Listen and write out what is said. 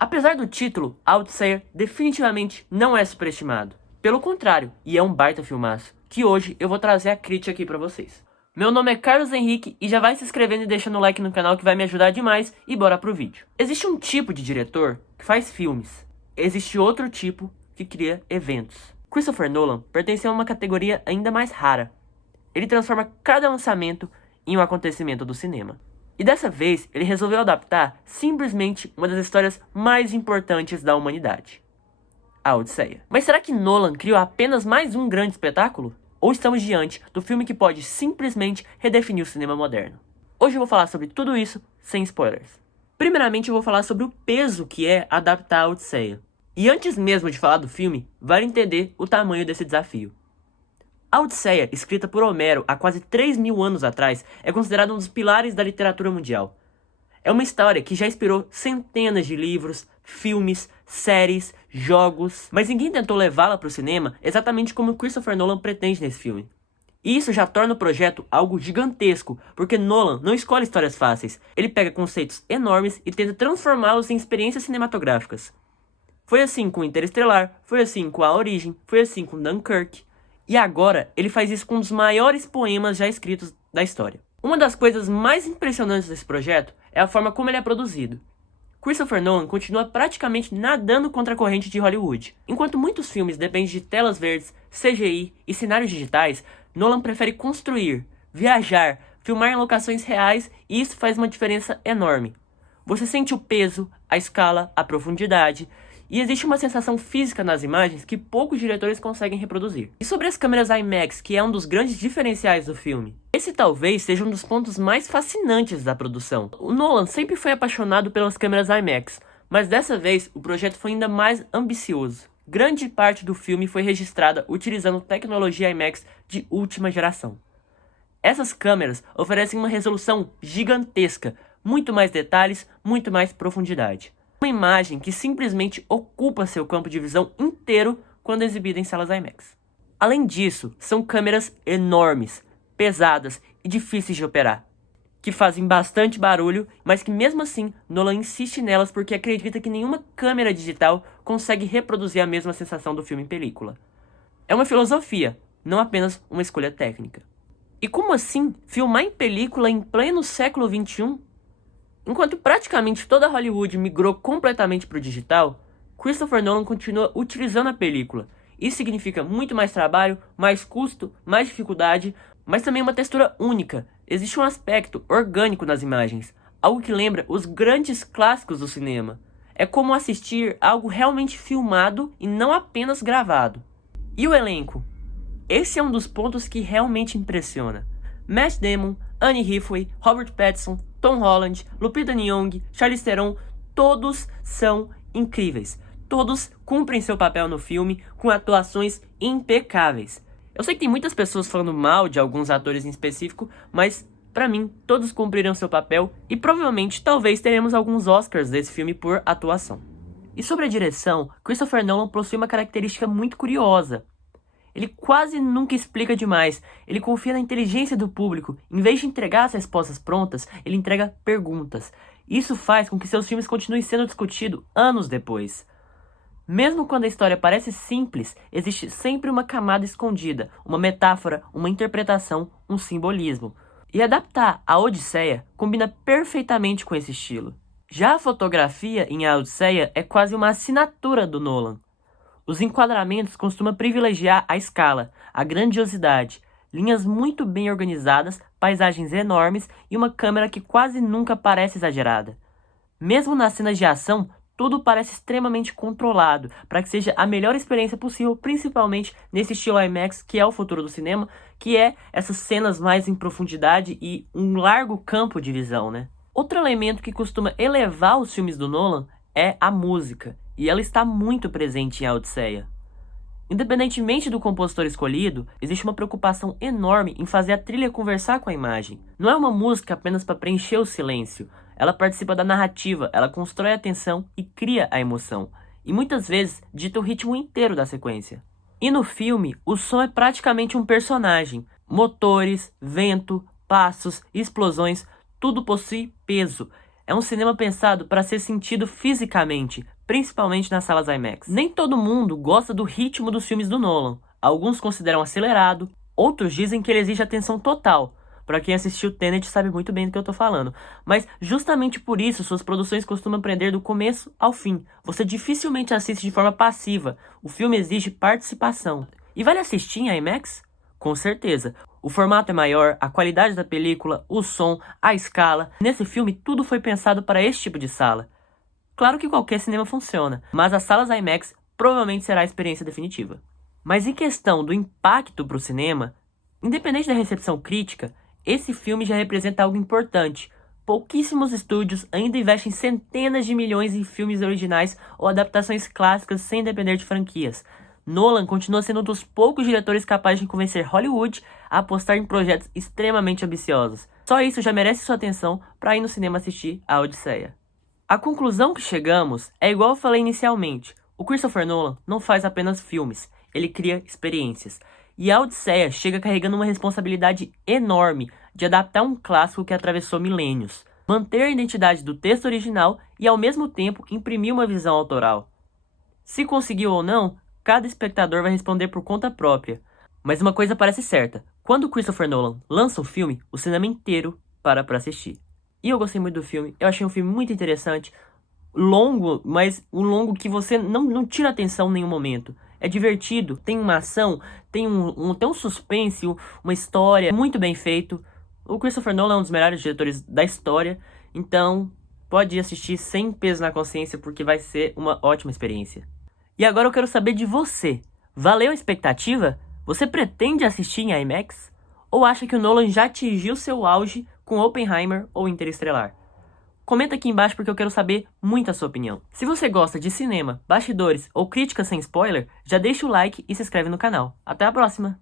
Apesar do título, A Odisseia definitivamente não é superestimado. Pelo contrário, e é um baita filmaço, que hoje eu vou trazer a crítica aqui pra vocês. Meu nome é Carlos Henrique e já vai se inscrevendo e deixando o like no canal que vai me ajudar demais e bora pro vídeo. Existe um tipo de diretor que faz filmes. Existe outro tipo que cria eventos. Christopher Nolan pertence a uma categoria ainda mais rara. Ele transforma cada lançamento em um acontecimento do cinema. E dessa vez, ele resolveu adaptar simplesmente uma das histórias mais importantes da humanidade. A Odisseia. Mas será que Nolan criou apenas mais um grande espetáculo? Ou estamos diante do filme que pode simplesmente redefinir o cinema moderno? Hoje eu vou falar sobre tudo isso sem spoilers. Primeiramente eu vou falar sobre o peso que é adaptar a Odisseia. E antes mesmo de falar do filme, vale entender o tamanho desse desafio. A Odisseia, escrita por Homero há quase 3.000 anos atrás, é considerada um dos pilares da literatura mundial. É uma história que já inspirou centenas de livros, filmes, séries, jogos, mas ninguém tentou levá-la para o cinema exatamente como Christopher Nolan pretende nesse filme. E isso já torna o projeto algo gigantesco, porque Nolan não escolhe histórias fáceis, ele pega conceitos enormes e tenta transformá-los em experiências cinematográficas. Foi assim com Interestelar, foi assim com A Origem, foi assim com Dunkirk. E agora, ele faz isso com um dos maiores poemas já escritos da história. Uma das coisas mais impressionantes desse projeto é a forma como ele é produzido. Christopher Nolan continua praticamente nadando contra a corrente de Hollywood. Enquanto muitos filmes dependem de telas verdes, CGI e cenários digitais, Nolan prefere construir, viajar, filmar em locações reais e isso faz uma diferença enorme. Você sente o peso, a escala, a profundidade. E existe uma sensação física nas imagens que poucos diretores conseguem reproduzir. E sobre as câmeras IMAX, que é um dos grandes diferenciais do filme. Esse talvez seja um dos pontos mais fascinantes da produção. O Nolan sempre foi apaixonado pelas câmeras IMAX, mas dessa vez o projeto foi ainda mais ambicioso. Grande parte do filme foi registrada utilizando tecnologia IMAX de última geração. Essas câmeras oferecem uma resolução gigantesca, muito mais detalhes, muito mais profundidade. Uma imagem que simplesmente ocupa seu campo de visão inteiro quando exibida em salas IMAX. Além disso, são câmeras enormes, pesadas e difíceis de operar, que fazem bastante barulho, mas que mesmo assim Nolan insiste nelas porque acredita que nenhuma câmera digital consegue reproduzir a mesma sensação do filme em película. É uma filosofia, não apenas uma escolha técnica. E como assim filmar em película em pleno século XXI? Enquanto praticamente toda Hollywood migrou completamente para o digital, Christopher Nolan continua utilizando a película. Isso significa muito mais trabalho, mais custo, mais dificuldade, mas também uma textura única. Existe um aspecto orgânico nas imagens, algo que lembra os grandes clássicos do cinema. É como assistir algo realmente filmado e não apenas gravado. E o elenco? Esse é um dos pontos que realmente impressiona. Matt Damon, Anne Hathaway, Robert Pattinson, Tom Holland, Lupita Nyong'o, Charlize Theron, todos são incríveis. Todos cumprem seu papel no filme com atuações impecáveis. Eu sei que tem muitas pessoas falando mal de alguns atores em específico, mas pra mim, todos cumpriram seu papel e provavelmente, talvez, teremos alguns Oscars desse filme por atuação. E sobre a direção, Christopher Nolan possui uma característica muito curiosa. Ele quase nunca explica demais, ele confia na inteligência do público. Em vez de entregar as respostas prontas, ele entrega perguntas. Isso faz com que seus filmes continuem sendo discutidos anos depois. Mesmo quando a história parece simples, existe sempre uma camada escondida, uma metáfora, uma interpretação, um simbolismo. E adaptar a Odisseia combina perfeitamente com esse estilo. Já a fotografia em A Odisseia é quase uma assinatura do Nolan. Os enquadramentos costumam privilegiar a escala, a grandiosidade, linhas muito bem organizadas, paisagens enormes e uma câmera que quase nunca parece exagerada. Mesmo nas cenas de ação, tudo parece extremamente controlado, para que seja a melhor experiência possível, principalmente nesse estilo IMAX, que é o futuro do cinema, que é essas cenas mais em profundidade e um largo campo de visão, né? Outro elemento que costuma elevar os filmes do Nolan é a música. E ela está muito presente em A Odisseia. Independentemente do compositor escolhido, existe uma preocupação enorme em fazer a trilha conversar com a imagem. Não é uma música apenas para preencher o silêncio. Ela participa da narrativa, ela constrói a tensão e cria a emoção. E muitas vezes dita o ritmo inteiro da sequência. E no filme, o som é praticamente um personagem. Motores, vento, passos, explosões, tudo possui peso. é um cinema pensado para ser sentido fisicamente, principalmente nas salas IMAX. Nem todo mundo gosta do ritmo dos filmes do Nolan. Alguns consideram acelerado, outros dizem que ele exige atenção total. Para quem assistiu Tenet sabe muito bem do que eu tô falando. Mas justamente por isso suas produções costumam prender do começo ao fim. Você dificilmente assiste de forma passiva. O filme exige participação. E vale assistir em IMAX? Com certeza. O formato é maior, a qualidade da película, o som, a escala. Nesse filme tudo foi pensado para esse tipo de sala. Claro que qualquer cinema funciona, mas as salas IMAX provavelmente será a experiência definitiva. Mas em questão do impacto para o cinema, independente da recepção crítica, esse filme já representa algo importante. Pouquíssimos estúdios ainda investem centenas de milhões em filmes originais ou adaptações clássicas sem depender de franquias. Nolan continua sendo um dos poucos diretores capazes de convencer Hollywood a apostar em projetos extremamente ambiciosos. Só isso já merece sua atenção para ir no cinema assistir a Odisseia. A conclusão que chegamos é igual eu falei inicialmente. O Christopher Nolan não faz apenas filmes, ele cria experiências. E a Odisseia chega carregando uma responsabilidade enorme de adaptar um clássico que atravessou milênios, manter a identidade do texto original e ao mesmo tempo imprimir uma visão autoral. Se conseguiu ou não, cada espectador vai responder por conta própria. Mas uma coisa parece certa, quando Christopher Nolan lança um filme, o cinema inteiro para assistir. E eu gostei muito do filme, eu achei um filme muito interessante, longo, mas um longo que você não tira atenção em nenhum momento. É divertido, tem uma ação, tem um suspense, uma história muito bem feito. O Christopher Nolan é um dos melhores diretores da história, então pode ir assistir sem peso na consciência porque vai ser uma ótima experiência. E agora eu quero saber de você. Valeu a expectativa? Você pretende assistir em IMAX? Ou acha que o Nolan já atingiu seu auge com Oppenheimer ou Interestelar? Comenta aqui embaixo porque eu quero saber muito a sua opinião. Se você gosta de cinema, bastidores ou críticas sem spoiler, já deixa o like e se inscreve no canal. Até a próxima!